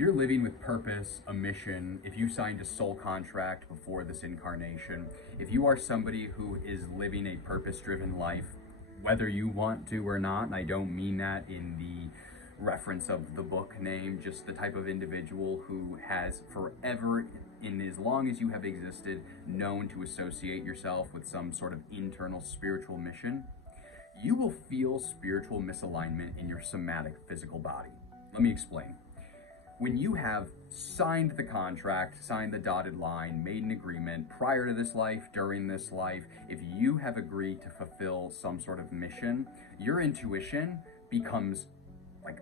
you're living with purpose, a mission, if you signed a soul contract before this incarnation, if you are somebody who is living a purpose-driven life, whether you want to or not, and I don't mean that in the reference of the book name, just the type of individual who has forever, in as long as you have existed, known to associate yourself with some sort of internal spiritual mission, you will feel spiritual misalignment in your somatic physical body. Let me explain. When you have signed the contract, signed the dotted line, made an agreement prior to this life, during this life, if you have agreed to fulfill some sort of mission, your intuition becomes like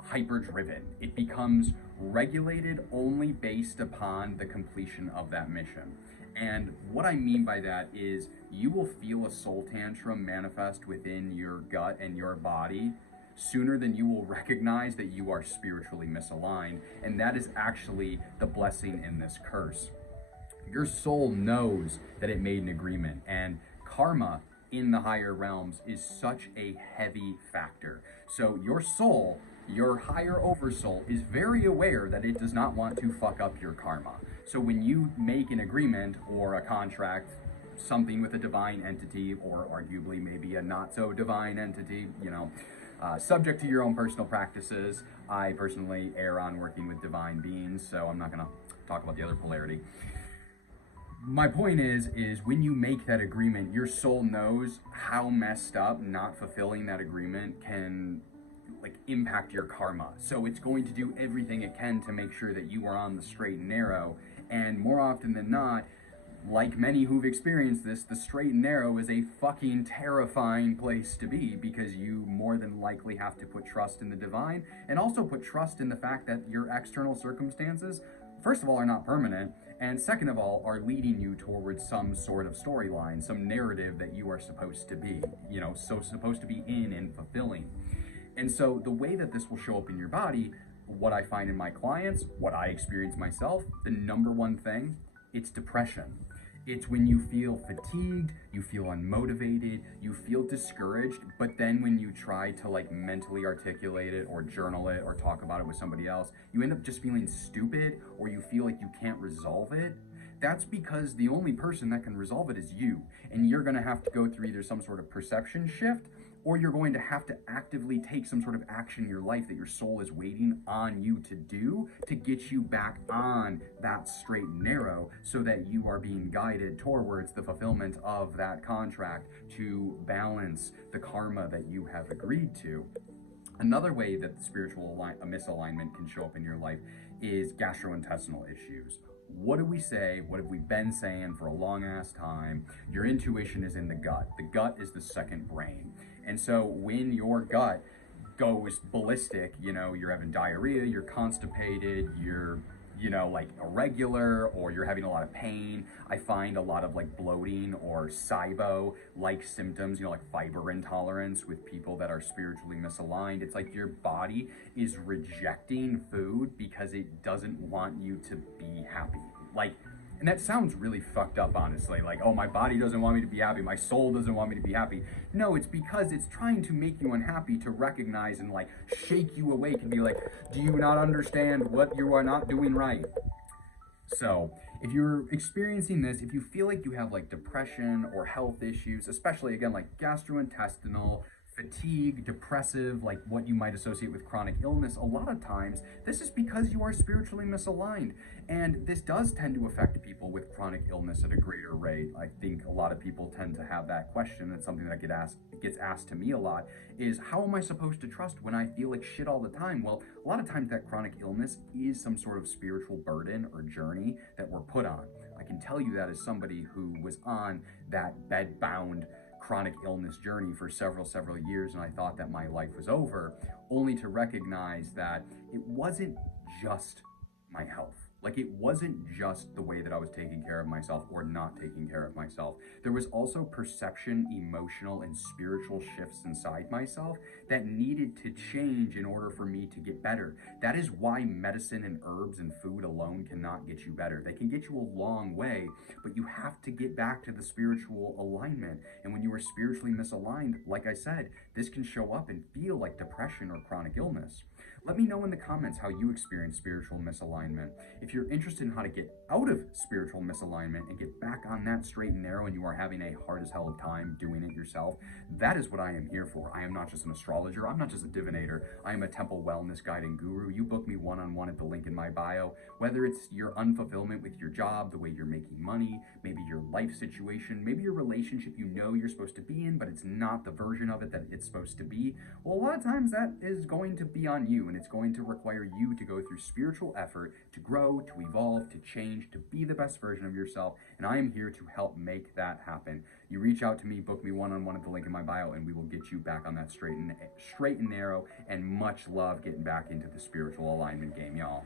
hyper-driven. It becomes regulated only based upon the completion of that mission. And what I mean by that is you will feel a soul tantrum manifest within your gut and your body sooner than you will recognize that you are spiritually misaligned. And that is actually the blessing in this curse. Your soul knows that it made an agreement, and karma in the higher realms is such a heavy factor. So your soul, your higher oversoul, is very aware that it does not want to fuck up your karma. So when you make an agreement or a contract, something with a divine entity, or arguably maybe a not so divine entity, subject to your own personal practices. I personally err on working with divine beings, so I'm not going to talk about the other polarity. My point is when you make that agreement, your soul knows how messed up not fulfilling that agreement can impact your karma. So it's going to do everything it can to make sure that you are on the straight and narrow. And more often than not, like many who've experienced this, the straight and narrow is a fucking terrifying place to be, because you more than likely have to put trust in the divine, and also put trust in the fact that your external circumstances, first of all, are not permanent, and second of all, are leading you towards some sort of storyline, some narrative that you are supposed to be, supposed to be in and fulfilling. And so the way that this will show up in your body, what I find in my clients, what I experience myself, the number one thing, it's depression. It's when you feel fatigued, you feel unmotivated, you feel discouraged, but then when you try to mentally articulate it or journal it or talk about it with somebody else, you end up just feeling stupid, or you feel like you can't resolve it. That's because the only person that can resolve it is you. And you're gonna have to go through either some sort of perception shift, or you're going to have to actively take some sort of action in your life that your soul is waiting on you to do to get you back on that straight and narrow, so that you are being guided towards the fulfillment of that contract to balance the karma that you have agreed to. Another way that the spiritual misalignment can show up in your life is gastrointestinal issues. What do we say? What have we been saying for a long ass time? Your intuition is in the gut. The gut is the second brain. And so when your gut goes ballistic, you're having diarrhea, you're constipated, you're, irregular, or you're having a lot of pain. I find a lot of bloating or SIBO-like symptoms, like fiber intolerance with people that are spiritually misaligned. It's like your body is rejecting food because it doesn't want you to be happy. And that sounds really fucked up, honestly. Oh, my body doesn't want me to be happy. My soul doesn't want me to be happy. No, it's because it's trying to make you unhappy, to recognize and shake you awake and be like, do you not understand what you are not doing right? So if you're experiencing this, if you feel like you have depression or health issues, especially again, gastrointestinal, fatigue, depressive, what you might associate with chronic illness, a lot of times this is because you are spiritually misaligned. And this does tend to affect people with chronic illness at a greater rate. I think a lot of people tend to have that question. It's something that gets asked to me a lot, is how am I supposed to trust when I feel like shit all the time? Well, a lot of times that chronic illness is some sort of spiritual burden or journey that we're put on. I can tell you that as somebody who was on that bed-bound chronic illness journey for several years, and I thought that my life was over, only to recognize that it wasn't just my health. It wasn't just the way that I was taking care of myself or not taking care of myself. There was also perception, emotional, and spiritual shifts inside myself that needed to change in order for me to get better. That is why medicine and herbs and food alone cannot get you better. They can get you a long way, but you have to get back to the spiritual alignment. And when you are spiritually misaligned, like I said, this can show up and feel like depression or chronic illness. Let me know in the comments how you experience spiritual misalignment. If you're interested in how to get out of spiritual misalignment and get back on that straight and narrow and you are having a hard as hell time doing it yourself, that is what I am here for. I am not just an astrologer. I'm not just a divinator. I am a temple wellness guide and guru. You book me one-on-one at the link in my bio. Whether it's your unfulfillment with your job, the way you're making money, maybe your life situation, maybe your relationship you know you're supposed to be in, but it's not the version of it that it's supposed to be. Well, a lot of times that is going to be on you, and it's going to require you to go through spiritual effort to grow, to evolve, to change, to be the best version of yourself. And I am here to help make that happen. You reach out to me, book me one-on-one at the link in my bio, and we will get you back on that straight and narrow. And much love getting back into the spiritual alignment game, y'all.